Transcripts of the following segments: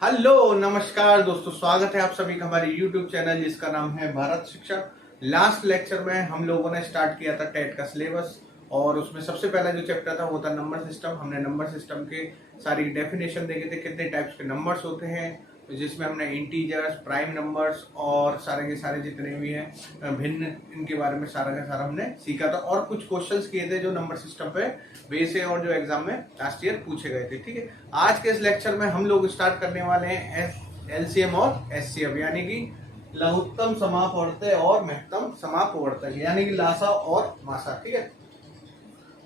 Hello नमस्कार दोस्तों, स्वागत है आप सभी का हमारे YouTube चैनल जिसका नाम है भारत शिक्षा। लास्ट लेक्चर में हम लोगों ने स्टार्ट किया था टेट का सिलेबस और उसमें सबसे पहला जो चैप्टर था वो था नंबर सिस्टम। हमने नंबर सिस्टम के सारी डेफिनेशन देखे थे, कितने टाइप्स के नंबर्स होते हैं, जिसमें हमने इंटीजर्स, प्राइम नंबर्स और सारे के सारे जितने भी हैं भिन्न, इनके बारे में सारा का सारा हमने सीखा था और कुछ क्वेश्चंस किए थे जो नंबर सिस्टम पे बेस है और जो एग्जाम में लास्ट ईयर पूछे गए थे। ठीक है, आज के इस लेक्चर में हम लोग स्टार्ट करने वाले हैं एलसीएम और एचसीएफ, यानी कि लघुत्तम समापवर्तक और महत्तम समापवर्तक, यानी कि लासा और मासा। ठीक है,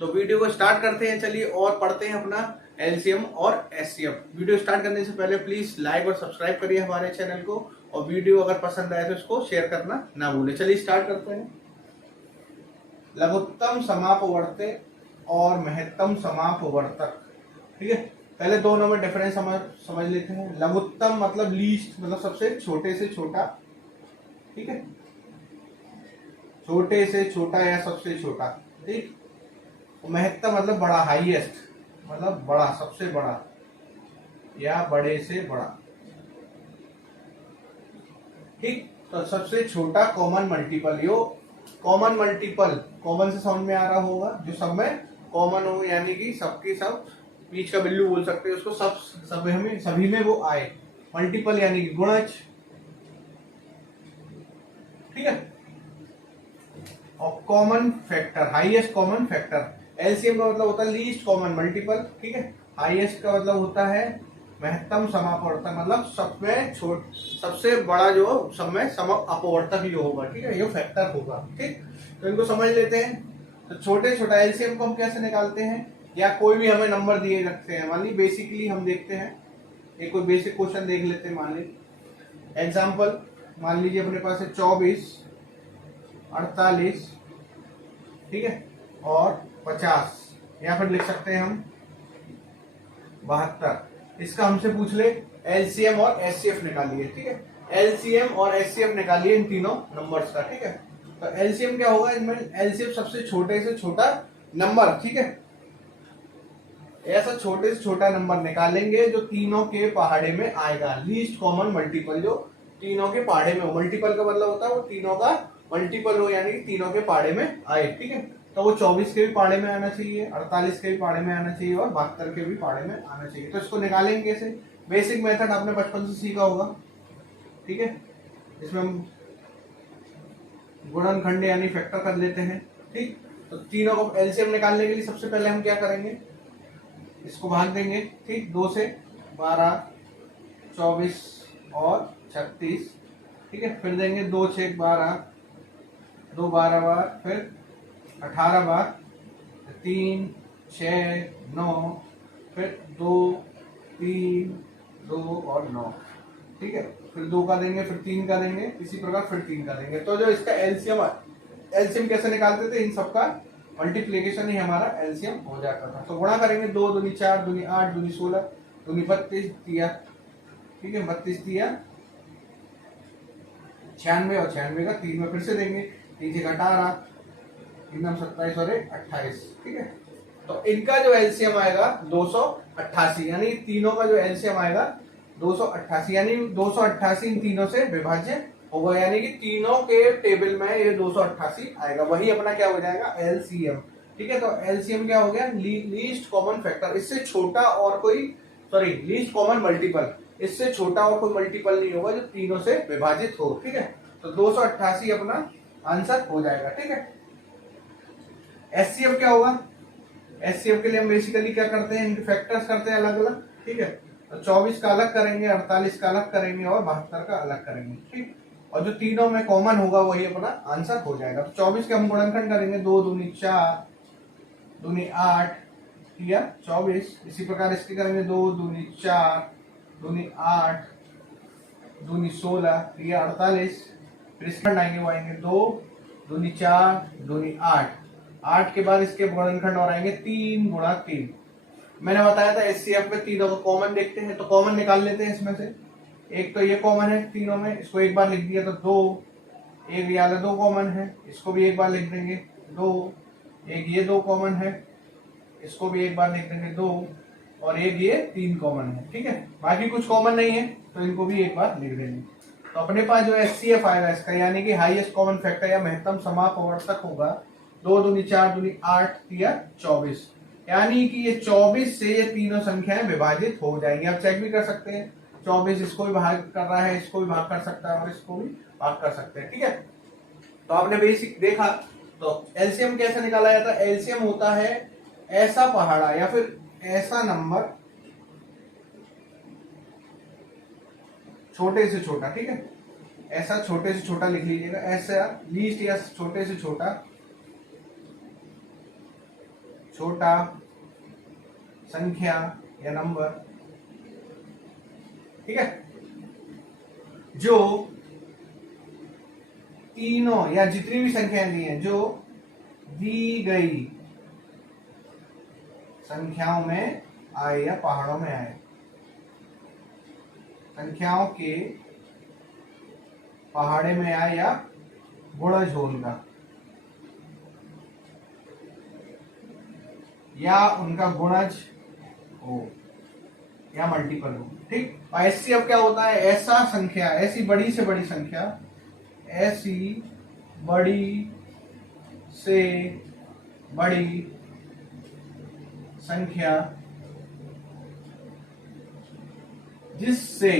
तो वीडियो को स्टार्ट करते हैं, चलिए और पढ़ते हैं अपना एलसीएम और एचसीएफ। वीडियो स्टार्ट करने से पहले प्लीज लाइक और सब्सक्राइब करिए हमारे चैनल को, और वीडियो अगर पसंद आए तो इसको शेयर करना ना भूलें। चलिए स्टार्ट करते हैं। लघुत्तम समापवर्तक और महत्तम समापवर्तक। ठीक है, पहले दोनों में डिफरेंस समझ लेते हैं। लघुत्तम मतलब लीस्ट, मतलब सबसे छोटे से छोटा। ठीक है, छोटे से छोटा या सबसे छोटा। ठीक, महत्तम मतलब बड़ा, हाईएस्ट मतलब बड़ा, सबसे बड़ा या बड़े से बड़ा। ठीक, तो सबसे छोटा कॉमन मल्टीपल, यो कॉमन मल्टीपल, कॉमन से समझ में आ रहा होगा, जो सब में कॉमन हो, यानी कि सबके सब बीच का बिल्लू बोल सकते हैं उसको, सभी में वो आए। मल्टीपल यानी कि गुणज। ठीक है, और common factor, highest common factor. LCM का मतलब होता है लीस्ट कॉमन मल्टीपल। ठीक है, हाईएस्ट का मतलब होता है महत्तम समापवर्तक, मतलब सब में सबसे बड़ा जो सब में समापवर्तक जो होगा। ठीक है, ये फैक्टर होगा। ठीक, तो इनको समझ लेते हैं। तो छोटे छोटा एलसीएम को हम कैसे निकालते हैं, या कोई भी हमें नंबर दिए रखते हैं, मान ली बेसिकली हम देखते हैं, एक कोई बेसिक क्वेश्चन देख लेते हैं। मान ली एग्जाम्पल, मान लीजिए अपने पास है 24, 48, ठीक है, और 50, या फिर लिख सकते हैं हम 72। इसका हमसे पूछ ले एलसीएम और एचसीएफ निकालिए। ठीक है, एलसीएम और एचसीएफ निकालिए इन तीनों नंबर्स का। ठीक है, तो एलसीएम क्या होगा, इनमें एलसीएम सबसे छोटे से छोटा नंबर। ठीक है, ऐसा छोटे से छोटा नंबर निकालेंगे जो तीनों के पहाड़े में आएगा, लीस्ट कॉमन मल्टीपल, जो तीनों के पहाड़े में हो। मल्टीपल का मतलब होता है वो तीनों का मल्टीपल हो, यानी कि तीनों के पहाड़े में आए। ठीक है, तो वो 24 के भी पहाड़े में आना चाहिए, 48 के भी पहाड़े में आना चाहिए और 72 के भी पहाड़े में आना चाहिए। तो इसको निकालेंगे कैसे, बेसिक मेथड आपने बचपन से सीखा होगा। ठीक है, इसमें हम गुणनखंड यानी फैक्टर कर लेते हैं। ठीक, तो तीनों को एलसीएम निकालने के लिए सबसे पहले हम क्या करेंगे, इसको भाग देंगे। ठीक, 2 से 12, 24 और 36। ठीक है, फिर देंगे 2 6 12, 2 12 बार, फिर 18 बार, 3 6 9, फिर 2 3 2 और 9। ठीक है, फिर 2 का देंगे, फिर 3 का देंगे, इसी प्रकार फिर 3 का देंगे। तो जो इसका एलसीएम कैसे निकालते थे, इन सबका मल्टीप्लीकेशन ही हमारा एलसीएम हो जाता था। तो गुणा करेंगे, 2 दूनी 4, दूनी 8, दूनी 16, दूनी 32 दिया। ठीक है, 32 दिया 96, और 96 का 3 में फिर से देंगे, 3 से 18, 3 27 और 28। ठीक है, तो इनका जो एलसीएम आएगा 288, यानी तीनों का जो एलसीएम आएगा 288, यानी 288 इन तीनों से विभाज्य होगा, यानी कि तीनों के टेबल में ये 288 आएगा, वही अपना क्या हो जाएगा एलसीएम। ठीक है, तो एलसीएम क्या हो गया, लीस्ट कॉमन फैक्टर। इससे छोटा और कोई, सॉरी, लीस्ट कॉमन मल्टीपल, इससे छोटा और कोई मल्टीपल नहीं होगा जो तीनों से विभाजित हो। ठीक है, तो 288 अपना आंसर हो जाएगा। ठीक है, एचसीएफ क्या होगा, एचसीएफ के लिए हम बेसिकली क्या करते हैं, इनके फैक्टर्स करते हैं अलग अलग। ठीक है, तो 24 का अलग करेंगे, 48 का अलग करेंगे और 72 का अलग करेंगे। ठीक, और जो तीनों में कॉमन होगा वही अपना आंसर हो जाएगा। तो 24 के हम गुणनखंड करेंगे, 2 दूनी 4, दूनी 8 या 24। इसी प्रकार इसके करेंगे, 2 दूनी 4, दूनी 8, दूनी 16 या 48। फिर इसके आएंगे, वो आएंगे 2 दूनी 4, दूनी 8, 8 के बाद इसके गुणनखंड और आएंगे 3 गुणा 3। मैंने बताया था एचसीएफ में तीनों को कॉमन देखते हैं, तो कॉमन निकाल लेते हैं इसमें से। एक तो ये कॉमन है तीनों में, इसको एक बार लिख दिया तो 2, एक ये वाला 2 कॉमन है, इसको भी एक बार लिख देंगे 2, एक ये 2 कॉमन है, इसको भी एक बार लिख देंगे 2, और एक ये 3 कॉमन है, ठीक है। बाकी कुछ कॉमन नहीं है तो इनको भी एक बार लिख देंगे। तो अपने पास जो HCF आएगा इसका, यानी कि हाईएस्ट कॉमन फैक्टर या महत्तम समापवर्तक होगा 2 दूनी 4 दूनी 8 या 24, यानी कि ये 24 से ये तीनों संख्याएं विभाजित हो जाएंगी। आप चेक भी कर सकते हैं, 24 इसको भी भाग कर रहा है, इसको भी भाग कर सकता है और इसको भी भाग कर सकते हैं, ठीक है। तो आपने बेसिक देखा। तो एलसीएम कैसे निकाला जाता है? एलसीएम होता है ऐसा पहाड़ा या फिर ऐसा नंबर छोटे से छोटा, ठीक है। ऐसा छोटे से छोटा लिख लीजिएगा, ऐसा लीस्ट या छोटे से छोटा संख्या या नंबर, ठीक है, जो तीनों या जितनी भी संख्याएं दी हैं जो दी गई संख्याओं में आए या पहाड़ों में आए, संख्याओं के पहाड़े में आए या गुणज हो उनका, या उनका गुणज हो या मल्टीपल हो, ठीक। और HCF क्या होता है? ऐसा संख्या, ऐसी बड़ी से बड़ी संख्या, ऐसी बड़ी से बड़ी संख्या जिससे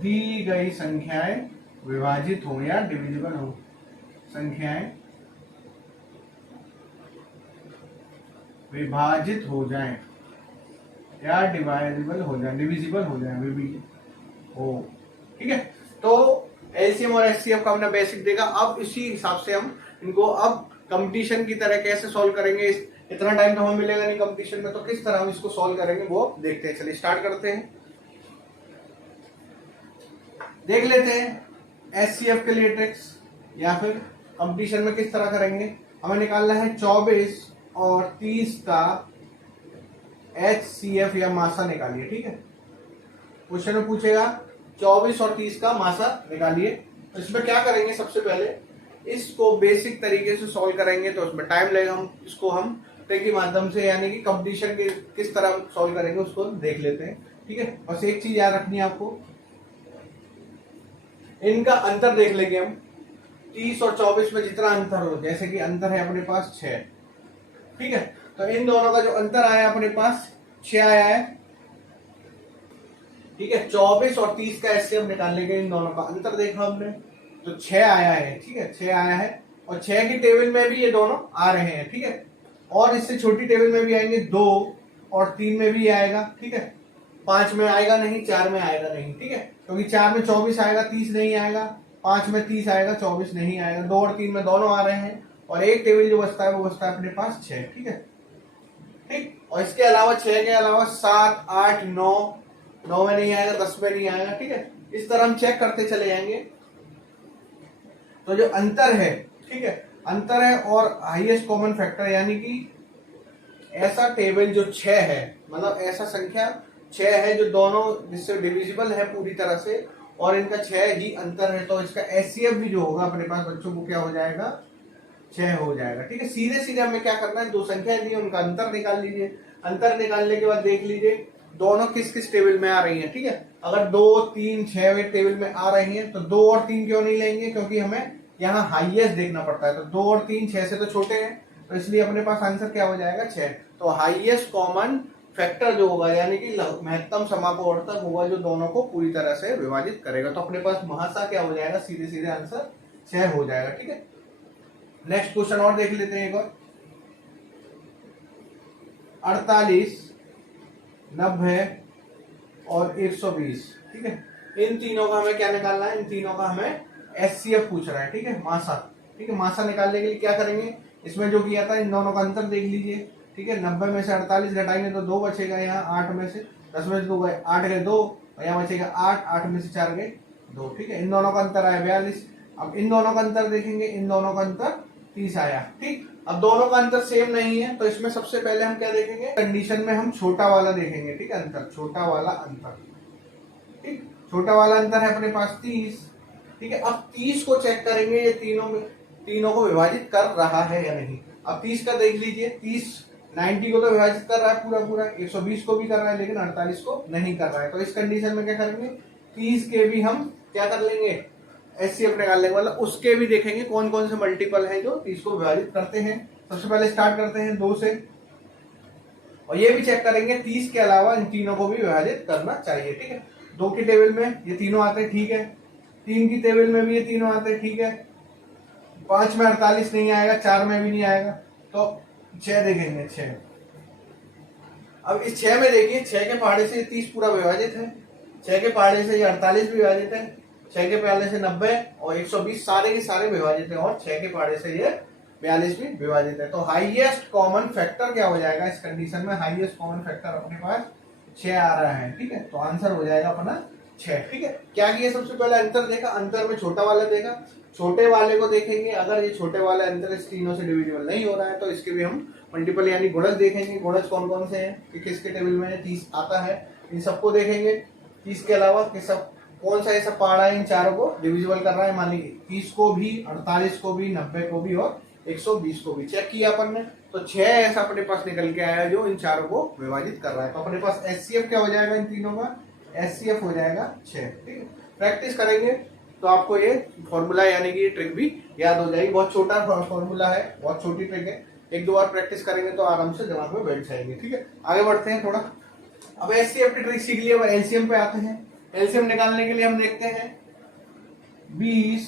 दी गई संख्याएं विभाजित हो या डिविजिबल हो, संख्याएं विभाजित हो जाएं या डिवाइजिबल हो जाए, डिविजिबल हो जाए, हो, ठीक है। तो एलसीएम और एचसीएफ का हमने बेसिक देखा। अब इसी हिसाब से हम इनको अब कंपटीशन की तरह कैसे सॉल्व करेंगे, इतना टाइम तो हमें मिलेगा नहीं कंपटीशन में, तो किस तरह हम इसको सॉल्व करेंगे वो देखते हैं। चलिए स्टार्ट करते हैं, देख लेते हैं एचसीएफ के लिए ट्रिक्स या फिर कंपटीशन में किस तरह करेंगे। हमें निकालना है 24 और 30 का HCF या मासा निकालिए, ठीक है। क्वेश्चन में पूछेगा 24 और 30 का मासा निकालिए। तो इसमें क्या करेंगे, सबसे पहले इसको बेसिक तरीके से सॉल्व करेंगे, तो उसमें टाइम लगेगा। हम इसको हम ट्रिक के माध्यम से यानी कि कंपटीशन के किस तरह सॉल्व करेंगे उसको देख लेते हैं, ठीक है। बस एक चीज याद रखनी है आपको, इनका अंतर देख लेंगे हम। 30 और 24 में जितना अंतर हो, जैसे कि अंतर है अपने पास 6, ठीक है। तो इन दोनों का जो अंतर आया अपने पास 6 आया है, ठीक है। 24 और 30 का एचसीएफ निकालने के इन दोनों का अंतर देखा हमने, तो 6 आया है, ठीक है, 6 आया है। और 6 की टेबल में भी ये दोनों आ रहे हैं, ठीक है। और इससे छोटी टेबल में भी आएंगे, 2 और 3 में भी आएगा, ठीक है। 5 में आएगा नहीं, 4 में आएगा नहीं, ठीक है, क्योंकि 4 में 24 आएगा, 30 नहीं आएगा। 5 में 30 आएगा, 24 नहीं आएगा। 2 और 3 में दोनों आ रहे हैं, और एक टेबल जो बचता है वो बचता है अपने पास 6, ठीक है, ठीक। और इसके अलावा 6 के अलावा 7, 8, 9 में नहीं आएगा, 10 में नहीं आएगा, ठीक है। इस तरह हम चेक करते चले जाएंगे। तो जो अंतर है, ठीक है, अंतर है और हाईएस्ट कॉमन फैक्टर, यानी कि ऐसा टेबल जो 6 है, मतलब ऐसा संख्या 6 है जो दोनों जिससे डिविजिबल है पूरी तरह से, और इनका 6 ही अंतर है, तो इसका एचसीएफ भी जो होगा अपने पास बच्चों को क्या हो जाएगा, 6 हो जाएगा, ठीक है। सीधे सीधे हमें क्या करना है, दो संख्या दी उनका अंतर निकाल लीजिए। अंतर निकालने के बाद देख लीजिए दोनों किस किस टेबल में आ रही हैं, ठीक है। अगर 2, 3, 6 टेबल में आ रही हैं तो 2 और 3 क्यों नहीं लेंगे, क्योंकि हमें यहाँ हाईएस्ट देखना पड़ता है। तो 2 और 3 6 से तो छोटे हैं, तो इसलिए अपने पास आंसर क्या हो जाएगा, 6। तो हाईएस्ट कॉमन फैक्टर जो होगा, यानी कि महत्तम समापवर्तक होगा जो दोनों को पूरी तरह से विभाजित करेगा, तो अपने पास महासा क्या हो जाएगा, सीधे सीधे आंसर 6 हो जाएगा, ठीक है। नेक्स्ट क्वेश्चन और देख लेते हैं एक और। 48, 90 और 120, ठीक है। इन तीनों का हमें क्या निकालना है, इन तीनों का हमें एचसीएफ पूछ रहा है, ठीक है, मासा, ठीक है। मासा निकालने के लिए क्या करेंगे, इसमें जो किया था इन दोनों का अंतर देख लीजिए, ठीक है। 90 में से 48 घटाएंगे तो 2 बचेगा, यहाँ 8 में से 10 में से 2 गए, 8 गए 2, और यहाँ बचेगा 8, 8 में से 4 गए 2, ठीक है। इन दोनों का अंतर आया 42। अब इन दोनों का अंतर देखेंगे, इन दोनों का अंतर 30 आया, ठीक। अब दोनों का अंतर सेम नहीं है, तो इसमें सबसे पहले हम क्या देखेंगे, कंडीशन में हम छोटा वाला देखेंगे, ठीक है, अंतर, छोटा वाला अंतर, ठीक। छोटा वाला अंतर है अपने पास 30, ठीक है। अब 30 को चेक करेंगे ये तीनों को विभाजित कर रहा है या नहीं। अब 30 का देख लीजिए, 30 90 को तो विभाजित कर रहा है पूरा पूरा, 120 को भी कर रहा है लेकिन 48 को नहीं कर रहा है। तो इस कंडीशन में क्या करेंगे, 30 के भी हम क्या कर लेंगे, एचसीएफ निकाल लेंगे, मतलब उसके भी देखेंगे कौन कौन से मल्टीपल हैं जो 30 को विभाजित करते हैं। सबसे पहले स्टार्ट करते हैं 2 से, और ये भी चेक करेंगे 30 के अलावा इन तीनों को भी विभाजित करना चाहिए, ठीक है। 2 की टेबल में ये तीनों आते हैं, ठीक है। 3 की टेबल में भी ये तीनों आते हैं, ठीक है। 5 में 48 नहीं आएगा, 4 में भी नहीं आएगा, तो 6 देखेंगे, 6। अब इस 6 में देखिए, 6 के पहाड़े से 30 पूरा विभाजित है, 6 के पहाड़े से ये 48 भी विभाजित है, 6 के पहाड़े से 90 और 120 सारे के सारे विभाजित है, और 6 के पहाड़े से ये 42 भी विभाजित है। तो हाईएस्ट कॉमन फैक्टर क्या हो जाएगा इस कंडीशन में, हाईएस्ट कॉमन फैक्टर अपने पास 6 आ रहा है, ठीक है। तो आंसर हो जाएगा अपना 6, ठीक है। क्या किया, सबसे पहले अंतर देखा, अंतर में छोटा वाला देखा, छोटे वाले को देखेंगे, अगर ये छोटे वाले अंतर इस तीनों से डिविजिबल नहीं हो रहा है तो इसके भी हम मल्टीपल यानी गुणज देखेंगे। गुणज कौन कौन से हैं कि किसके टेबल में 30 आता है, इन सबको देखेंगे। 30 के अलावा कि सब कौन सा ऐसा पहाड़ा है इन चारों को डिविजिबल कर रहा है, मान लीजिए 30 को भी, 48 को भी, 90 को भी और 120 को भी चेक किया अपन ने, तो 6 ऐसा अपने पास निकल के आया जो इन चारों को विभाजित कर रहा है। तो अपने पास एचसीएफ क्या हो जाएगा इन तीनों का, एचसीएफ हो जाएगा 6, ठीक है। प्रैक्टिस करेंगे तो आपको ये फॉर्मूला यानी कि ये ट्रिक भी याद हो जाएगी। बहुत छोटा फॉर्मूला है, बहुत छोटी ट्रिक है, 1-2 बार प्रैक्टिस करेंगे तो आराम से दिमाग में बैठ जाएंगे, ठीक है। आगे बढ़ते हैं थोड़ा, अब एचसीएफ की ट्रिक सीख लिया, अब एलसीएम पे आते हैं। एलसीएम निकालने के लिए हम देखते हैं 20,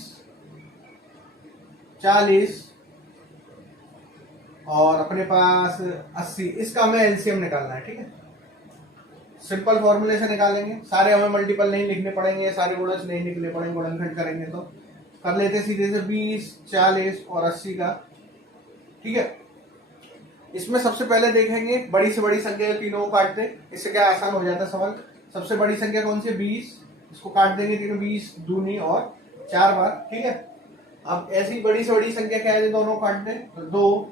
40 और अपने पास 80, इसका हमें एलसीएम निकालना है, ठीक है। सिंपल फॉर्मूले से निकालेंगे, सारे हमें मल्टीपल नहीं लिखने पड़ेंगे, सारे गुणज नहीं लिखने पड़ेंगे, गुणनखंड करेंगे तो कर लेते सीधे से 20, 40 और 80 का, ठीक है। इसमें सबसे पहले देखेंगे बड़ी से बड़ी संख्या तीनों को काट दे, इससे क्या आसान हो जाता है सवाल। सबसे बड़ी संख्या कौन सी है, 20, इसको काट देंगे तीनों, 20 दूनी और 4 बार, ठीक है। अब ऐसी बड़ी से बड़ी संख्या क्या है, दोनों काट दे तो 2,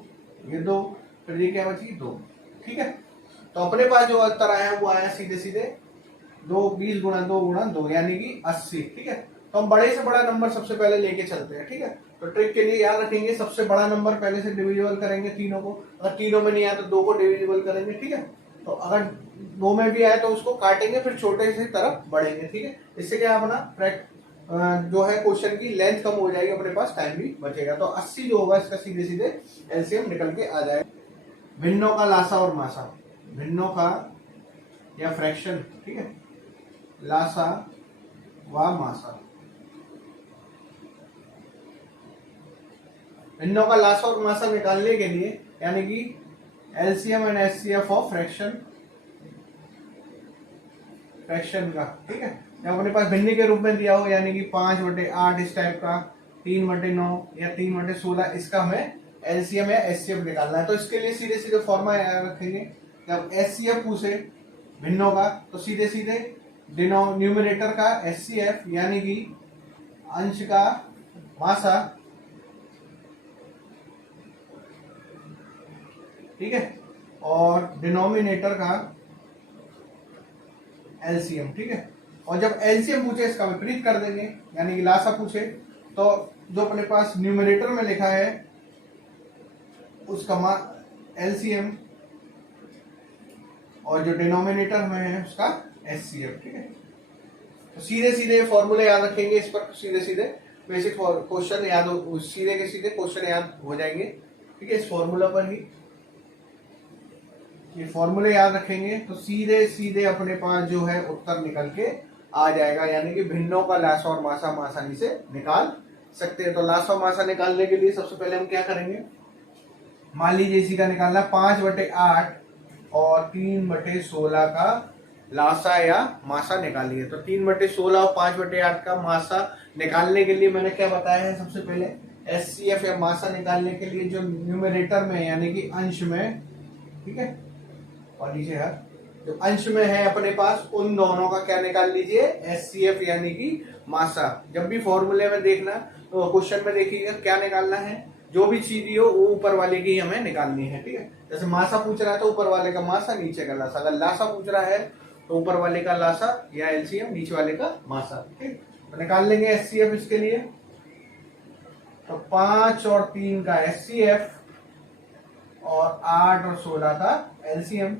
ये 2, फिर ये क्या बची 2, ठीक है। तो अपने पास जो उत्तर आया वो आया सीधे सीधे 2, 20 गुणा 2 गुणा 2 यानी कि 80, ठीक है। तो हम बड़े से बड़ा नंबर सबसे पहले लेके चलते हैं, ठीक है। तो ट्रिक के लिए याद रखेंगे सबसे बड़ा नंबर पहले से डिविजिबल करेंगे तीनों को, अगर तीनों में नहीं आया तो 2 को डिविजिबल करेंगे, ठीक है। तो अगर 2 में भी आया तो उसको काटेंगे, फिर छोटे से तरफ बढ़ेंगे, ठीक है। इससे क्या अपना जो है क्वेश्चन की लेंथ कम हो जाएगी, अपने पास टाइम भी बचेगा। तो 80 जो होगा इसका सीधे सीधे एलसीएम निकल के आ जाएगा। भिन्नों का लासा और मासा, भिन्नों का या फ्रैक्शन, ठीक है, लासा व मासा। भिन्नों का लासा और मासा निकालने के लिए यानी कि LCM and HCF of fraction, fraction का, ठीक है। जब अपने पास भिन्न के रूप में दिया हो यानी कि 5/8 इस टाइप का, 3/9 या 3/16, इसका हमें एलसीएम या एचसीएफ निकालना है। तो इसके लिए सीधे सीधे फॉर्मूला याद रखेंगे, जब एचसीएफ पूछे भिन्नों का तो सीधे सीधे न्यूमरेटर का एचसीएफ यानी कि अंश का मासा, ठीक है, और डिनोमिनेटर का एलसीएम, ठीक है। और जब एलसीएम पूछे इसका विपरीत कर देंगे, यानी कि लासा पूछे तो जो अपने पास न्यूमरेटर में लिखा है उसका एलसीएम और जो डिनोमिनेटर में है उसका एचसीएफ, ठीक है। तो सीधे सीधे फॉर्मूले याद रखेंगे, इस पर सीधे सीधे बेसिक क्वेश्चन याद हो, सीधे के सीधे क्वेश्चन याद हो जाएंगे, ठीक है। इस फॉर्मूला पर ही ये फॉर्मूले याद रखेंगे तो सीधे सीधे अपने पास जो है उत्तर निकल के आ जाएगा, यानी कि भिन्नों का लासा और मासा हम आसानी से निकाल सकते हैं। तो लासा और मासा निकालने के लिए सबसे पहले हम क्या करेंगे, मान लीजिए इसी का निकालना 5/8 और 3/16 का लासा या मासा निकालिए। तो 3/16 और 5/8 का मासा निकालने के लिए मैंने क्या बताया है, सबसे पहले एचसीएफ या मासा निकालने के लिए जो न्यूमरेटर में यानी कि अंश में, ठीक है, और नीचे है जो अंश में है अपने पास उन दोनों का क्या निकाल लीजिए, एचसीएफ यानी कि मासा। जब भी फॉर्मूले में देखना तो क्वेश्चन में देखिएगा क्या निकालना है, जो भी चीज हो वो ऊपर वाले की हमें निकालनी है, ठीक है। जैसे मासा पूछ रहा है तो ऊपर वाले का मासा, नीचे का लासा। अगर लासा पूछ रहा है तो ऊपर वाले का लासा या एलसीएम, नीचे वाले का मासा, ठीक। तो निकाल लेंगे एचसीएफ इसके लिए, तो 5 और 3 का एचसीएफ और 8 और 16 का एलसीएम।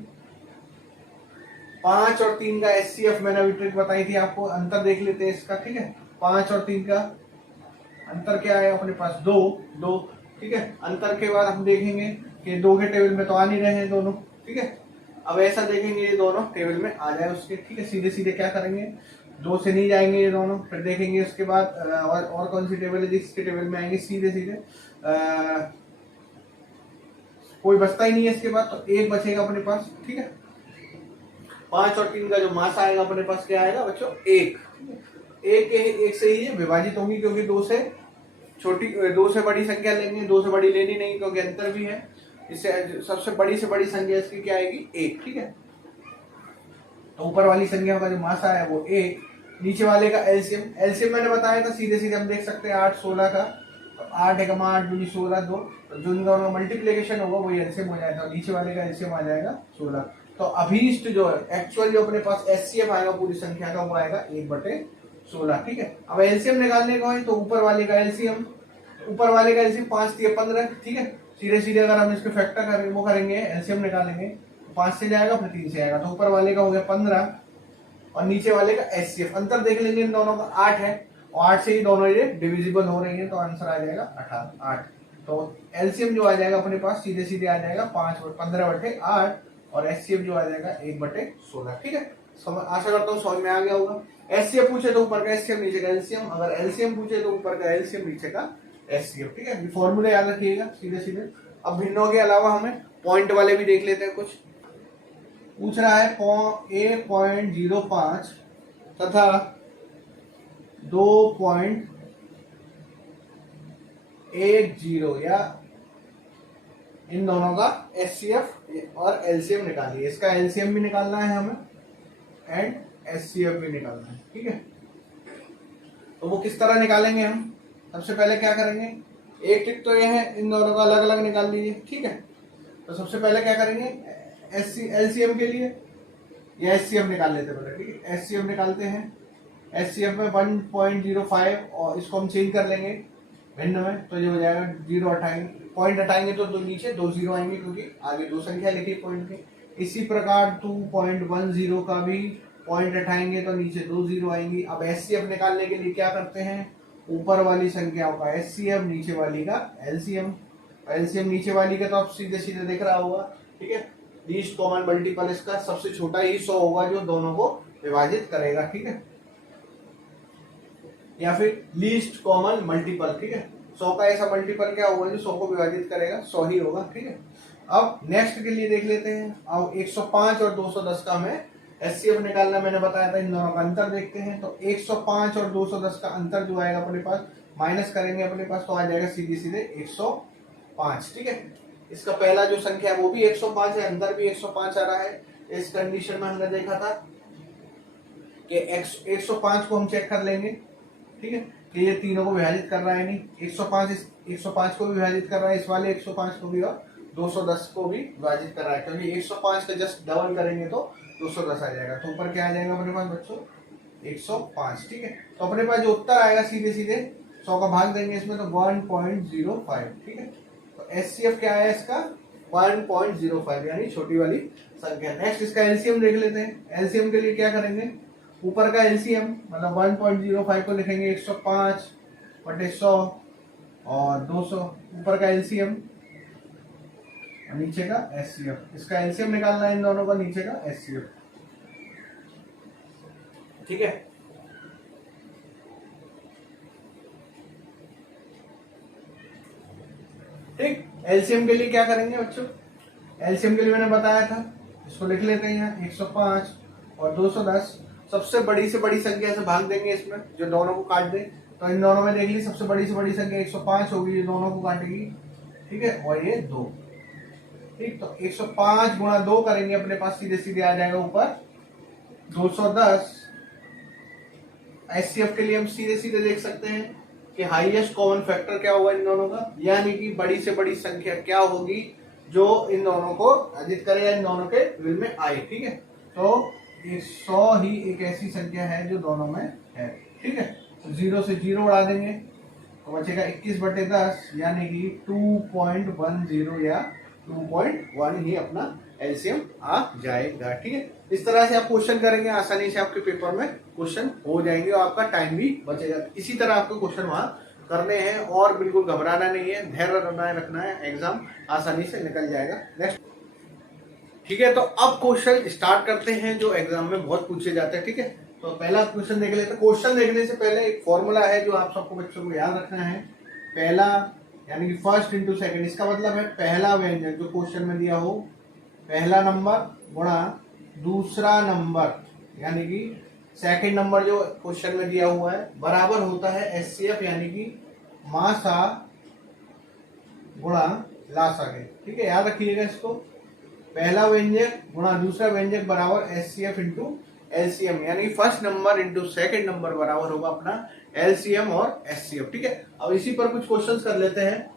5 और 3 का एचसीएफ मैंने अभी ट्रिक बताई थी आपको, अंतर देख लेते हैं इसका, ठीक है। 5 और 3 का अंतर क्या है अपने पास, 2 2, ठीक है। अंतर के बाद हम देखेंगे कि 2 के टेबल में तो आ नहीं रहे हैं दोनों, ठीक है। अब ऐसा देखेंगे ये दोनों टेबल में आ जाए उसके, ठीक है। सीधे सीधे क्या करेंगे, 2 से नहीं जाएंगे ये दोनों, फिर देखेंगे उसके बाद और कौन सी टेबल है जिसके टेबल में आएंगे सीधे सीधे, कोई बचता ही नहीं है इसके बाद, तो 1 बचेगा अपने पास, ठीक है। 5 और 3 का जो मास आएगा अपने पास क्या आएगा बच्चों, 1। एक से ही विभाजित होंगी क्योंकि 2 से छोटी, 2 से बड़ी संख्या लेंगे, 2 से बड़ी लेनी नहीं क्योंकि अंतर भी है। इससे सबसे बड़ी से बड़ी संख्या इसकी क्या आएगी, 1, ठीक है। तो ऊपर वाली संख्या का जो मास आया वो 1, नीचे वाले का एलसीएम। एलसीएम मैंने बताया था, सीधे सीधे हम देख सकते हैं 8 16 का, तो 8 एक 8 2 16 2, तो जो इनका मल्टीप्लीकेशन होगा वही एलसीएम हो जाएगा, नीचे वाले का एलसीएम आ जाएगा 16। तो अभीष्ट जो है एक्चुअल जो अपने पास एचसीएफ आएगा पूरी संख्या का वो आएगा 1/16, ठीक है। अब एलसीएम निकालने को है तो ऊपर वाले का एलसीएम, 5 3 15, ठीक है। सीधे सीधे अगर हम इसके फैक्टर करेंगे, वो करेंगे एलसीएम निकालेंगे, 5 से जाएगा फिर 3 से आएगा, तो ऊपर वाले का हो गया 15 और नीचे वाले का एचसीएफ। अंतर देख लेंगे इन दोनों का, 8 है और 8 से ही दोनों ये डिविजिबल हो रही है, तो आंसर आ जाएगा 8। तो एलसीएम जो आ जाएगा अपने पास सीधे सीधे आ जाएगा 15/8 और एचसीएफ जो आ जाएगा 1/16, ठीक है। आशा करता हूँ समझ में आ गया होगा। एचसीएफ पूछे तो ऊपर का एचसीएफ नीचे का एलसीएम, अगर एलसीएम पूछे तो ऊपर का एलसीएम नीचे का एचसीएफ, ठीक है। फॉर्मूले याद रखिएगा सीधे सीधे। अब भिन्नों के अलावा हमें पॉइंट वाले भी देख लेते हैं। कुछ पूछ रहा है 1.05 तथा 2.10 या इन दोनों का एचसीएफ और एलसीएम निकालिए। इसका एलसीएम भी निकालना है हमें एंड एचसीएफ भी निकालना है, ठीक है। तो वो किस तरह निकालेंगे हम, सबसे पहले क्या करेंगे, एक ट्रिक तो ये है, इन दोनों का अलग अलग निकाल लीजिए, ठीक है। तो सबसे पहले क्या करेंगे, एलसीएम के लिए या एचसीएफ निकाल लेते हैं पहले, ठीक है। एचसीएफ निकालते हैं, एचसीएफ में 1.05 और इसको हम चेंज कर लेंगे भिन्न में, तो ये हो जाएगा 0 हटाएंगे, पॉइंट हटाएंगे तो नीचे 2 0 आएंगे क्योंकि आगे 2 संख्या लिखी पॉइंट की। इसी प्रकार 2.10 का भी पॉइंट हटाएंगे तो नीचे 2 0 आएंगी। अब एचसीएफ निकालने के लिए क्या करते हैं, ऊपर वाली संख्याओं का एचसीएफ, नीचे वाली का एलसीएम। एलसीएम नीचे वाली का तो आप सीधे सीधे दिख रहा होगा, ठीक है। लीस्ट कॉमन मल्टीपल इसका सबसे छोटा ही 100 होगा जो दोनों को विभाजित करेगा, ठीक है, या फिर लीस्ट कॉमन मल्टीपल, ठीक है। 100 का ऐसा मल्टीपल क्या होगा जो 100 को विभाजित करेगा, 100 ही होगा, ठीक है। अब नेक्स्ट के लिए देख लेते हैं। अब 105 और 210 का हमें एचसीएफ निकालना मैंने बताया था, इन दोनों का अंतर देखते हैं। तो 105 और 210 का अंतर जो आएगा अपने पास, माइनस करेंगे अपने पास तो आ जाएगा सीधे सीधे 105, ठीक है। इसका पहला जो संख्या है वो भी 105 है, अंतर भी 105 आ रहा है। इस कंडीशन में हमने देखा था कि 105 को हम चेक कर लेंगे, ठीक है, कि ये तीनों को विभाजित कर रहा है नहीं। 105 को भी विभाजित कर रहा है, इस वाले 105 को भी और 210 को भी विभाजित कर रहा है, क्योंकि 105 का जस्ट डबल करेंगे तो 210 आ जाएगा। तो ऊपर क्या आ जाएगा अपने पास बच्चों, 105, ठीक है। तो अपने पास जो उत्तर आएगा सीधे सीधे 100 का भाग देंगे इसमें तो 1.05, ठीक है। तो एचसीएफ क्या है इसका, 1.05 यानी छोटी वाली संख्या। नेक्स्ट इसका एलसीएम देख लेते हैं। एलसीएम के लिए क्या करेंगे, ऊपर का एलसीएम मतलब 1.05 को लिखेंगे 105/100 और 200, ऊपर का एलसीएम और नीचे का एचसीएफ। इसका एलसीएम निकालना है इन दोनों का, नीचे का एचसीएफ, ठीक है। ठीक, एलसीएम के लिए क्या करेंगे बच्चों, एलसीएम के लिए मैंने बताया था, इसको लिख लेते हैं यहाँ 105 और 210। सबसे बड़ी से बड़ी संख्या से भाग देंगे इसमें जो दोनों को काट दे। तो इन दोनों में देख ली सबसे बड़ी से बड़ी संख्या 105 होगी, ये दोनों को काटेगी, ठीक है, और ये 2, ठीक। तो 105 गुणा 2 करेंगे अपने पास सीधे सीधे आ जाएगा ऊपर 210। एचसीएफ के लिए हम सीधे सीधे देख सकते हैं कि हाईएस्ट कॉमन फैक्टर क्या होगा इन दोनों का, यानी कि बड़ी से बड़ी संख्या क्या होगी जो इन दोनों को अधित करे या इन दोनों के विल में आए, ठीक है। तो 100 ही एक ऐसी संख्या है जो दोनों में है, ठीक है। तो 0 से 0 उड़ा देंगे तो बचेगा 21/10 यानी कि 2.10 या 2.1 ही अपना एलसीएम आ जाएगा। ठीक है, इस तरह से आप क्वेश्चन करेंगे, आसानी से आपके पेपर में क्वेश्चन हो जाएंगे और आपका टाइम भी बचेगा। इसी तरह आपको क्वेश्चन वहां करने हैं और बिल्कुल घबराना नहीं है, धैर्य रखना है, एग्जाम आसानी से निकल जाएगा। नेक्स्ट, ठीक है, तो अब क्वेश्चन स्टार्ट करते हैं जो एग्जाम में बहुत पूछे जाते हैं। ठीक है, तो पहला क्वेश्चन देख लेते हैं। क्वेश्चन देखने से पहले एक फॉर्मूला है जो आप सबको बच्चों को याद रखना है। पहला यानी कि फर्स्ट इंटू सेकेंड, इसका मतलब है पहला व्यंजक जो क्वेश्चन में दिया हो, पहला नंबर गुणा दूसरा नंबर यानी कि सेकंड नंबर जो क्वेश्चन में दिया हुआ है, बराबर होता है एचसीएफ यानी कि मासा गुणा लासा के। ठीक है, याद रखिएगा इसको, पहला व्यंजक गुणा दूसरा व्यंजक बराबर एचसीएफ इंटू एलसीएम, यानी first number into second number बराबर होगा अपना एलसीएम और एचसीएफ। ठीक है, अब इसी पर कुछ क्वेश्चंस कर लेते हैं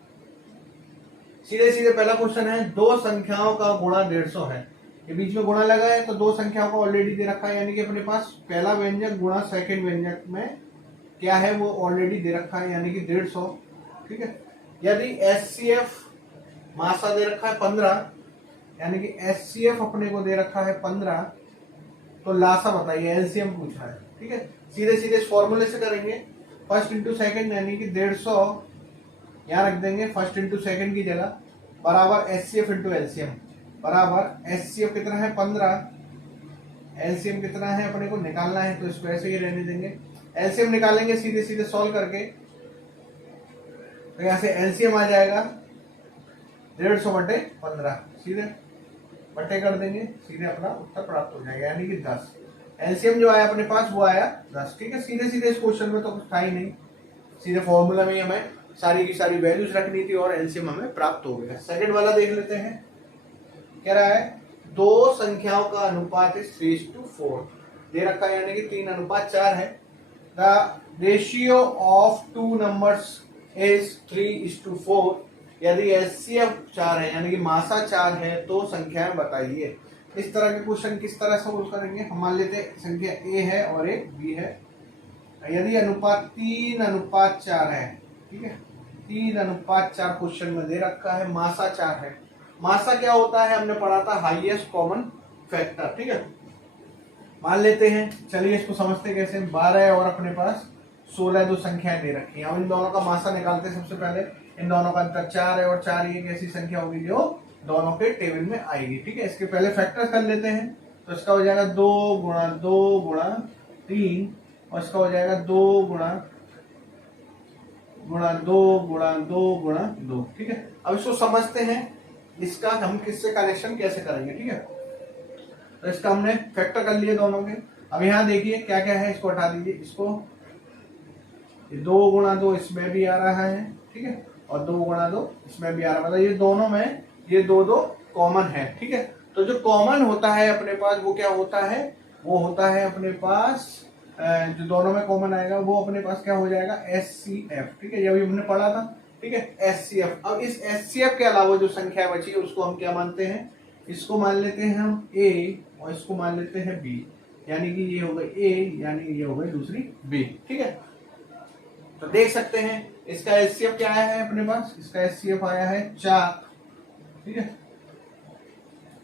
सीधे सीधे। पहला क्वेश्चन है, दो संख्याओं का गुणा 150 है। ये बीच में गुणा लगा है तो दो संख्याओं को ऑलरेडी दे रखा है, यानी कि अपने पास पहला व्यंजक गुणा सेकंड व्यंजक में क्या है वो ऑलरेडी दे रखा है, यानी कि 150। ठीक है, यदि एचसीएफ मासा दे रखा है 15, यानी कि एचसीएफ अपने को दे रखा है 15, तो लासा बताइए, एलसीएम पूछा है। ठीक है, सीधे सीधे इस फॉर्मूले से करेंगे, फर्स्ट इंटू सेकंड यानी कि 150 यहाँ रख देंगे फर्स्ट इंटू सेकंड की जगह, बराबर एचसीएफ इंटू एलसीएम, बराबर एचसीएफ कितना है 15, एलसीएम कितना है अपने को निकालना है, तो इसको ऐसे ही रहने देंगे। एलसीएम निकालेंगे सीधे सीधे सॉल्व करके, तो यहाँ से एलसीएम आ जाएगा 150 बटे 15, सीधे बटे कर देंगे, सीधे अपना उत्तर प्राप्त हो जाएगा, यानी कि 10। एलसीएम जो आया अपने पास वो आया 10। ठीक है, सीधे सीधे इस क्वेश्चन में तो कुछ था ही नहीं, सीधे फॉर्मूला में हमें सारी की सारी वैल्यूज रखनी थी और एलसीएम हमें प्राप्त हो गया। सेकंड वाला देख लेते हैं, कह रहा है दो संख्याओं का अनुपात है 3:4 दे रखा है, यानी कि 3:4 है। The ratio of two numbers is 3:4। यदि एचसीएफ 4 है यानी कि मासा 4 है तो संख्याएं बताइए। इस तरह के क्वेश्चन किस तरह सोल्व करेंगे, हम मान लेते हैं संख्या ए है और एक बी है। यदि अनुपात 3:4 है, ठीक है, 3:4 क्वेश्चन में दे रखा है, मासा 4 है। मासा क्या होता है, हमने पढ़ा था हाईएस्ट कॉमन फैक्टर। ठीक है, मान लेते हैं, चलिए इसको समझते कैसे। 12 और अपने पास 16 दो संख्याएं दे रखी हैं, अब इन दोनों का मासा निकालते हैं। सबसे पहले इन दोनों का अंतर 4 है और 4 ये एक ऐसी संख्या होगी जो दोनों के टेबल में आएगी। ठीक है, इसके पहले फैक्टर कर लेते हैं, तो इसका हो जाएगा 2 गुणा 2 गुणा 3 और इसका हो जाएगा 2 गुणा 2 गुणा 2 गुणा 2। ठीक है, अब इसको समझते हैं, इसका हम किससे कनेक्शन कैसे करेंगे। ठीक है, तो इसका हमने फैक्टर कर लिए दोनों के। अब यहाँ देखिए क्या क्या है, इसको हटा दीजिए, इसको 2 गुणा 2 इसमें भी आ रहा है, ठीक है, और 2 गुणा 2 इसमें भी आ रहा है, मतलब ये दोनों में ये दो कॉमन है। ठीक है, तो जो कॉमन होता है अपने पास वो क्या होता है, वो होता है अपने पास जो दोनों में कॉमन आएगा वो अपने पास क्या हो जाएगा, एचसीएफ। ठीक है, ये अभी हमने पढ़ा था। ठीक है, एचसीएफ। अब इस एचसीएफ के अलावा जो संख्या बची है उसको हम क्या मानते हैं, इसको मान लेते हैं हम ए और इसको मान लेते हैं बी, यानी कि ये हो गई ए यानी ये हो गई दूसरी बी। ठीक है, तो देख सकते हैं इसका एचसीएफ क्या आया है अपने पास, इसका एचसीएफ आया है 4। ठीक है,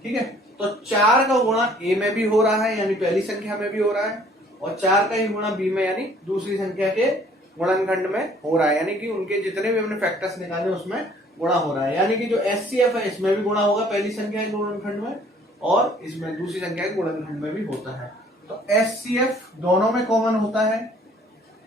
ठीक है, तो 4 का गुणा ए में भी हो रहा है यानी पहली संख्या में भी हो रहा है, और 4 का ही गुणा बी में यानी दूसरी संख्या के गुणनखंड में हो रहा है, यानी कि उनके जितने भी हमने फैक्टर्स निकाले उसमें गुणा हो रहा है। यानी कि जो एचसीएफ है इसमें भी गुणा होगा पहली संख्या के गुणनखंड में और इसमें दूसरी संख्या के गुणनखंड में भी होता है। तो एचसीएफ दोनों में कॉमन होता है।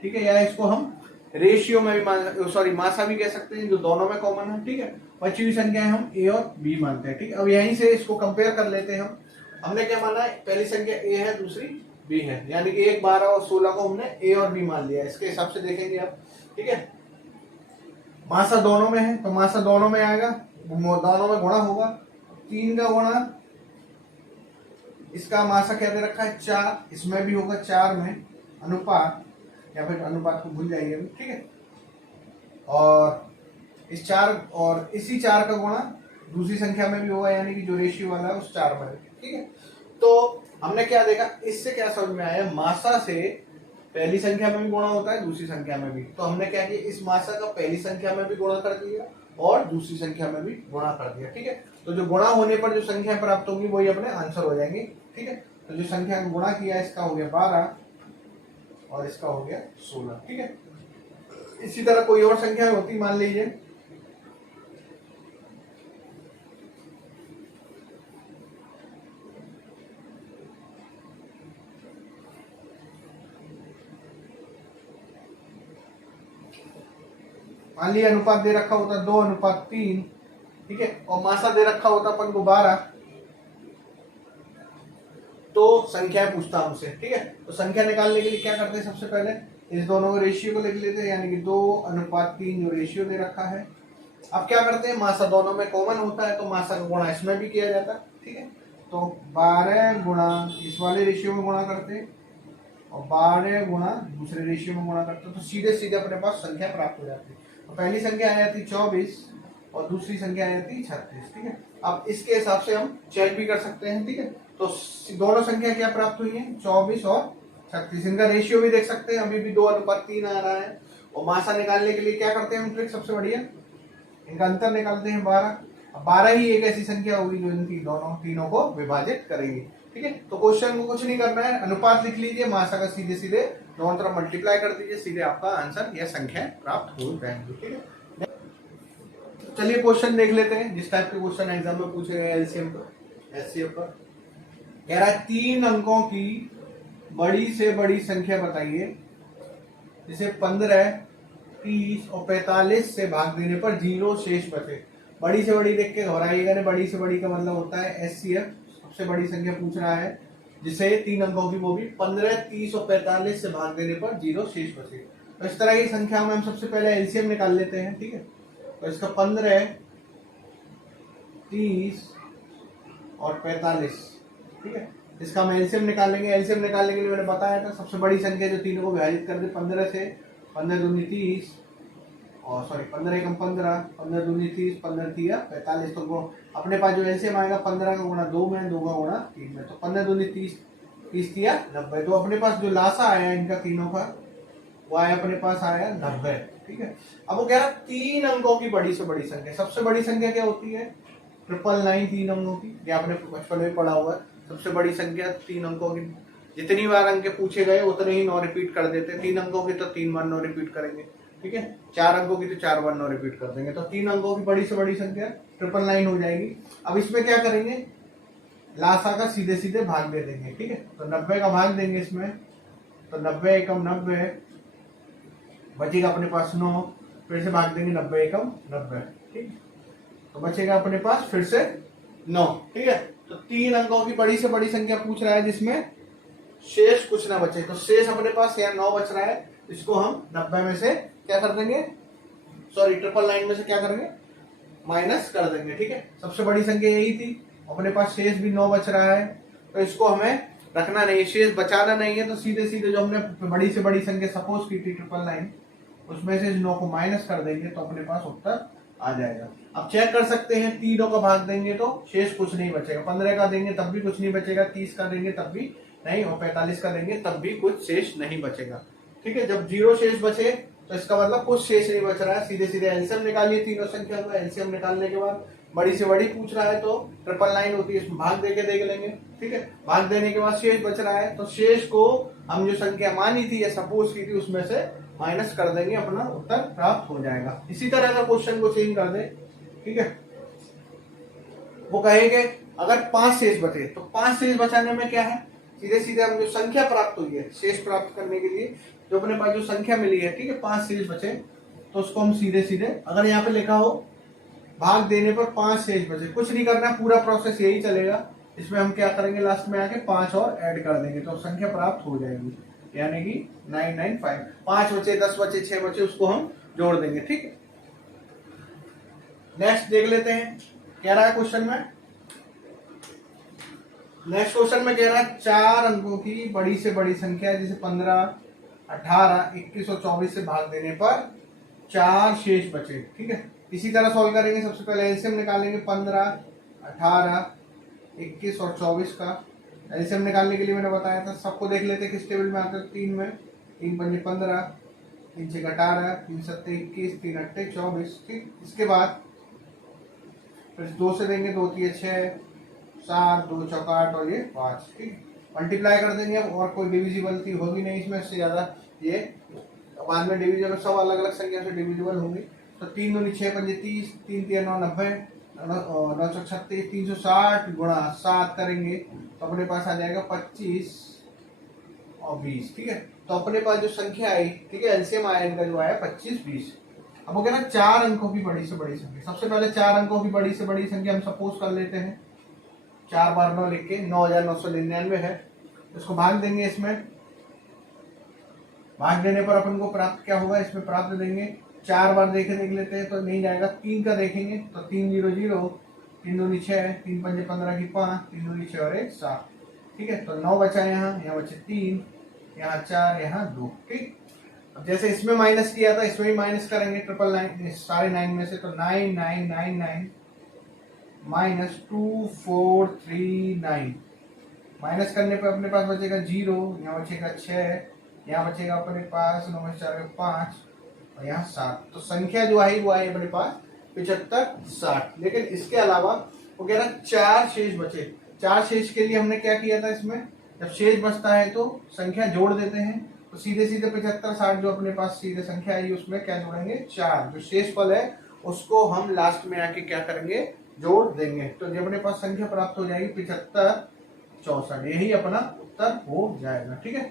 ठीक है, या इसको हम रेशियो में भी मासा भी कह सकते हैं, जो दोनों में कॉमन है। ठीक है, बची हुई संख्याएं हम ए और बी मानते हैं। ठीक है, अब यहीं से इसको कंपेयर कर लेते हैं हम। हमने क्या माना है, पहली संख्या ए है दूसरी बी है, यानी कि 1, 12 और 16 को हमने ए और बी मान लिया। इसके हिसाब से देखेंगे आप। ठीक है, मासा दोनों में है तो मासा दोनों में आएगा, दोनों में गुणा होगा। 3 का गुणा इसका मासा क्या दे रखा है 4, इसमें भी होगा 4 में अनुपात, या फिर अनुपात को भूल जाइए अभी। ठीक है, और इस 4 और इसी 4 का गुणा दूसरी संख्या में भी होगा, यानी कि जो रेशियो वाला है उस 4 में। ठीक है, तो हमने क्या देखा, इससे क्या समझ में आया, मासा से पहली संख्या में भी गुणा होता है दूसरी संख्या में भी। तो हमने क्या किया, इस मासा का पहली संख्या में भी गुणा कर दिया और दूसरी संख्या में भी गुणा कर दिया। ठीक है, तो जो गुणा होने पर जो संख्या प्राप्त होगी वही अपने आंसर हो जाएंगे। ठीक है, तो जो संख्या को गुणा किया इसका हो गया 12 और इसका हो गया 16। ठीक है, इसी तरह कोई और संख्या होती, मान लीजिए अनुपात दे रखा होता 2:3। ठीक है, और मासा दे रखा होता अपन को 12, तो संख्या पूछता हमसे। ठीक है, तो संख्या निकालने के लिए क्या करते हैं, सबसे पहले इस दोनों के रेशियो को लिख लेते हैं, यानी कि 2:3 जो रेशियो दे रखा है। अब क्या करते हैं, मासा दोनों में कॉमन होता है तो मासा का गुणा इसमें भी किया जाता है। ठीक है, तो 12 गुणा इस वाले रेशियो में गुणा करते हैं और 12 गुणा दूसरे रेशियो में गुणा करते हैं, तो सीधे सीधे अपने पास संख्या प्राप्त हो जाती है। तो पहली संख्या आ जाती 24 और दूसरी संख्या आ जाती 36। ठीक है, अब इसके हिसाब से हम चेक भी कर सकते हैं। ठीक है, तो दोनों संख्या क्या प्राप्त हुई है, 24 और 36। इनका रेशियो भी देख सकते हैं, अभी भी 2:3 आ रहा है। और मासा निकालने के लिए क्या करते हैं हम, ट्रिक सबसे बढ़िया, इनका अंतर निकालते हैं 12। 12 ही एक ऐसी संख्या होगी जो इनकी तीनों को विभाजित करेगी। ठीक है, तो क्वेश्चन को कुछ नहीं करना है, अनुपात लिख लीजिए, मासा का सीधे सीधे दोनों तरफ मल्टीप्लाई कर दीजिए, सीधे आपका आंसर या संख्या प्राप्त हो जाएंगी। ठीक है, चलिए क्वेश्चन देख लेते हैं, जिस टाइप के क्वेश्चन एग्जाम में पूछे गए एलसीएम पर, एचसीएफ पर। कह रहा है 3 अंकों की बड़ी से बड़ी संख्या बताइए जिसे 15, 30 और 45 से भाग देने पर 0 शेष बचे। बड़ी से बड़ी देख के घबराइएगा नहीं, बड़ी से बड़ी का मतलब होता है एचसीएफ, सबसे बड़ी संख्या पूछ रहा है जिसे 3 अंकों की, वो भी 15, 30 और 45 से भाग देने पर 0 शेष बचे। तो इस तरह की संख्या में हम सबसे पहले एलसीएम निकाल लेते हैं। ठीक है, तो इसका 15, 30 और 45। ठीक है, इसका हम एलसीएम निकालेंगे। एलसीएम निकालने के लिए मैंने बताया था, सबसे बड़ी संख्या जो तीनों को विभाजित कर दे 15 से, 15 दूनी 30 और सॉरी 15 एकम 15, 15 दूनी 30, 15 तिया 45। तो अपने पास जो एलसीएम आएगा 15 का गुणा 2 में, 2 का गुणा 3 में, तो 15 दूनी 30, 30 तिया 90। तो अपने पास जो लासा आया इनका तीनों का, वो आया अपने पास आया 90। ठीक है, अब वो कह रहा 3 अंकों की बड़ी से बड़ी संख्या। सबसे बड़ी संख्या क्या होती है, 999, 3 अंकों की, ये आपने बचपन में पढ़ा हुआ है। सबसे बड़ी संख्या 3 अंकों की, जितनी बार अंक पूछे गए उतने ही 9 रिपीट कर देते हैं। 3 अंकों की तो 3 बार 9 रिपीट करेंगे। ठीक है, 4 अंकों की तो 4 बार 9 रिपीट कर देंगे, तो 3 अंकों की बड़ी से बड़ी संख्या 999 हो जाएगी। अब इसमें क्या करेंगे, लासा का सीधे सीधे भाग दे देंगे। ठीक है, तो 90 का भाग देंगे इसमें, तो 90 एकम 90, बचेगा अपने पास 9, फिर से भाग देंगे 90 एकम 90। ठीक, तो बचेगा अपने पास फिर से 9। ठीक है, तो 3 अंकों की बड़ी से बड़ी संख्या पूछ रहा है जिसमें शेष कुछ ना बचे, तो शेष अपने पास यहाँ 9 बच रहा है, इसको हम 90 में से क्या कर देंगे, सॉरी 999 में से क्या करेंगे, माइनस कर देंगे। ठीक है, सबसे बड़ी संख्या यही थी, अपने पास शेष भी 9 बच रहा है, तो इसको हमें रखना नहीं, शेष बचाना नहीं है, तो सीधे सीधे जो हमने बड़ी से बड़ी संख्या सपोज की थी 999, उसमें से 9 को माइनस कर देंगे तो अपने पास उत्तर आ जाएगा। अब चेक कर सकते हैं, तीनों का भाग देंगे तो शेष कुछ नहीं बचेगा, 15 का देंगे तब भी कुछ नहीं बचेगा, 30 का देंगे तब भी नहीं, और 45 का देंगे तब भी कुछ शेष नहीं बचेगा। ठीक है, जब 0 शेष बचे तो इसका मतलब कुछ शेष नहीं बच रहा है। सीधे सीधे एलसीएम निकालिए तीनों संख्या का, एलसीएम निकालने के बाद बड़ी से बड़ी पूछ रहा है तो 999 होती है, इसमें भाग देके देख लेंगे। ठीक है, भाग देने के बाद शेष बच रहा है, तो शेष को हम जो संख्या मानी थी या सपोज की थी उसमें से माइनस कर देंगे, अपना उत्तर प्राप्त हो जाएगा। इसी तरह का क्वेश्चन को चेंज कर दे। ठीक है, वो कहेंगे अगर 5 शेष बचे, तो 5 शेष बचाने में क्या है, सीधे सीधे हम जो संख्या प्राप्त हुई है, शेष प्राप्त करने के लिए जो अपने पास जो संख्या मिली है, ठीक है, 5 शेष बचे, तो उसको हम सीधे सीधे, अगर यहाँ पे लिखा हो भाग देने पर 5 शेष बचे, कुछ नहीं करना, पूरा प्रोसेस यही चलेगा। इसमें हम क्या करेंगे, लास्ट में आके 5 और ऐड कर देंगे तो संख्या प्राप्त हो जाएगी, यानी कि 995। 5 बचे, 10 बचे, 6 बचे, उसको हम जोड़ देंगे। ठीक है, नेक्स्ट देख लेते हैं, क्या रहा है क्वेश्चन में। नेक्स्ट क्वेश्चन में कह रहा है 4 अंकों की बड़ी से बड़ी संख्या जिसे 15, 18, 21 और 24 से भाग देने पर 4 शेष बचे। ठीक है, इसी तरह सॉल्व करेंगे। सबसे पहले एलसीएम निकालेंगे 15, 18, 21 और 24 का। एलसीएम निकालने के लिए मैंने बताया था, सबको देख लेते किस टेबल में आता है। 3 में, 3 पंजे 15, 3 6 18, 3 7 21, 3 8 24। ठीक, इसके बाद फिर 2 से देंगे, 2 3 6, 7, 2 चौका 8 और ये 5, ठीक। मल्टीप्लाई कर देंगे अब, और कोई डिविजिबल होगी नहीं इसमें, इससे ज्यादा ये बाद में डिविजिबल सब अलग अलग संख्या से डिविजिबल होंगी। तो 3 दूनी 6 पंजे 30, 3 3 9 90, 936, 360 गुणा 7 करेंगे तो अपने पास आ जाएगा 25 और 20, ठीक है। तो अपने पास जो संख्या आई, ठीक है, एलसीएम आया इनका जो आया 25 20। अब वो कहना 4 अंकों की बड़ी से बड़ी संख्या। सबसे पहले 4 अंकों की बड़ी से बड़ी संख्या हम सपोज कर लेते हैं, 4 बार 9 लिख के 9999 है। इसको भाग देंगे, इसमें भाग देने पर अपन को प्राप्त क्या होगा, इसमें प्राप्त देंगे 4 बार देख लेते हैं तो नहीं जाएगा। 3 का देखेंगे तो 3 0 0, 3 दूनी 6, 3 पंजे 15 की 5, 3 दूनी 6 और 1 7, ठीक है। तो 9 बचा, यहाँ बचे 3, यहाँ 4, यहाँ 2, ठीक। अब जैसे इसमें माइनस किया था इसमें भी माइनस करेंगे, 999 में से, तो 9999 माइनस 2439, माइनस करने पर अपने पास बचेगा 0, यहाँ बचेगा 6, यहाँ बचेगा अपने पास 9 4 5 और यहाँ 7। तो संख्या जो आई वो आई अपने पास 75 60। लेकिन इसके अलावा वो कह रहा 4 शेष बचे। 4 शेष के लिए हमने क्या किया था, इसमें जब शेष बचता है तो संख्या जोड़ देते हैं। तो सीधे सीधे 75 60 जो अपने पास सीधे संख्या आई उसमें क्या जोड़ेंगे, 4। जो शेष फल है उसको हम लास्ट में आके क्या करेंगे, जोड़ देंगे। तो जब अपने पास संख्या प्राप्त हो जाएगी 75 64, यही अपना उत्तर हो जाएगा, ठीक है।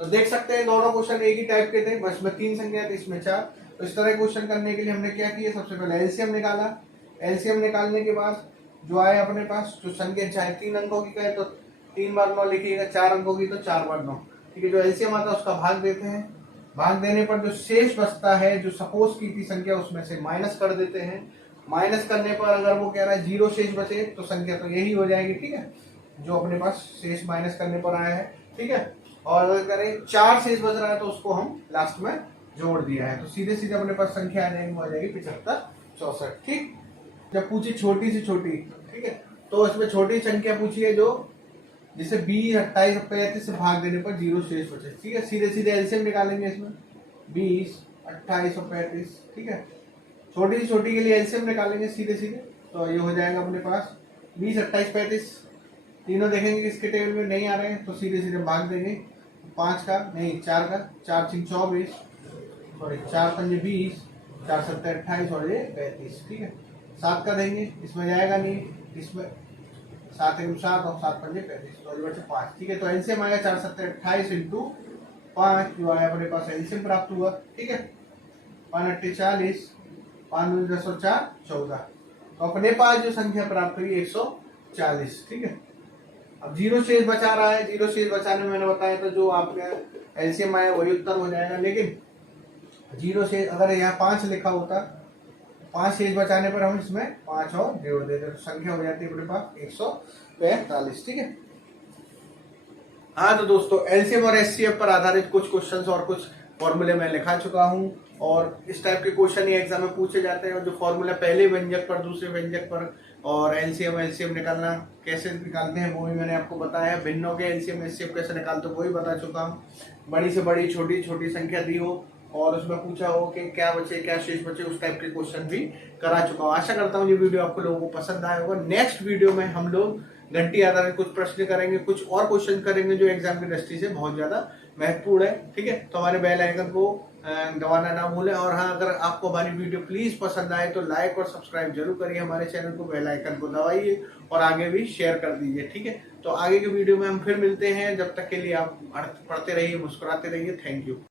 तो देख सकते हैं दोनों क्वेश्चन एक ही टाइप के थे, बस में 3 संख्या थी, इसमें 4। तो इस तरह क्वेश्चन करने के लिए हमने क्या किया, सबसे पहले एलसीएम निकाला। एलसीएम निकालने के बाद जो आए अपने पास जो संख्या चाहे 3 अंकों की कहे तो 3 बार 9 लिखिएगा, 4 अंकों की तो 4 बार 9, ठीक है। जो एलसीएम आता है उसका भाग देते हैं, भाग देने पर जो शेष बचता है जो सपोज की थी संख्या उसमें से माइनस कर देते हैं। माइनस करने पर अगर वो कह रहा है 0 शेष बचे तो संख्या तो यही हो जाएगी, ठीक है, जो अपने पास शेष माइनस करने पर आया है, ठीक है। और अगर करें 4 शेष बच रहा है तो उसको हम लास्ट में जोड़ दिया है, तो सीधे सीधे अपने पास संख्या आ जाएगी, वो आ जाएगी 75 64, ठीक। जब पूछी छोटी से छोटी, ठीक है, तो इसमें छोटी संख्या पूछी है जो जिसे 20 28 और 35 से भाग देने पर 0 शेष बचे, ठीक है। सीधे सीधे एलसीएम निकालेंगे इसमें 20 28 और 35, ठीक है। छोटी से छोटी के लिए एलसीएम निकालेंगे सीधे सीधे, तो ये हो जाएगा अपने पास 20 28 35। तीनों देखेंगे इसके टेबल में नहीं आ रहे हैं तो सीधे सीधे भाग देंगे, 5 का नहीं 4 का, 4 6 24, सॉरी 4 5 20, 4 7 28 और ये 35, ठीक है। 7 का देंगे, इसमें जाएगा नहीं, इसमें 7 1 7 और 7 5 35, तो ये बचे 5, ठीक है। तो एलसीएम आएगा 4 7 28 इंटू 5, जो आया अपने पास एलसीएम प्राप्त हुआ, ठीक है। 5 8 40, 5 2 10 और 4 14, तो अपने पास जो संख्या प्राप्त हुई 140, ठीक है। अब 0 शेष बचा रहा है, 0 शेष बचाने में मैंने बताया था जो आपका एलसीएम आया वही उत्तर हो जाएगा। लेकिन 0 शेष अगर यहाँ 5 लिखा होता, 5 शेष बचाने पर हम इसमें 5 और जोड़ देते तो संख्या हो जाती है अपने पास 145, ठीक है। हाँ तो दोस्तों एलसीएम और एचसीएफ पर आधारित कुछ क्वेश्चंस और कुछ फॉर्मूले मैं लिखा चुका हूँ, और इस टाइप के क्वेश्चन ही एग्जाम में पूछे जाते हैं। और जो फॉर्मूला पहले व्यंजक पर दूसरे व्यंजक पर और एलसीएम एलसीएम निकालना कैसे निकालते हैं वो भी मैंने आपको बताया। भिन्नों के एलसीएम एचसीएफ कैसे निकालते हो वो भी बता चुका हूँ। बड़ी से बड़ी छोटी छोटी संख्या दी हो और उसमें पूछा हो कि क्या बचे क्या शेष बचे, उस टाइप के क्वेश्चन भी करा चुका हूँ। आशा करता हूँ ये वीडियो आपको लोगों को पसंद आया होगा। नेक्स्ट वीडियो में हम लोग घंटी आधारित कुछ प्रश्न करेंगे, कुछ और क्वेश्चन करेंगे जो एग्जाम की दृष्टि से बहुत ज्यादा महत्वपूर्ण है, ठीक है। तो हमारे बेल आइकन को दबाना ना भूलें। और हाँ, अगर आपको हमारी वीडियो प्लीज पसंद आए तो लाइक और सब्सक्राइब जरूर करिए हमारे चैनल को, बेल आइकन को दबाइए और आगे भी शेयर कर दीजिए, ठीक है। तो आगे के वीडियो में हम फिर मिलते हैं, जब तक के लिए आप पढ़ते रहिए, मुस्कुराते रहिए। Thank you.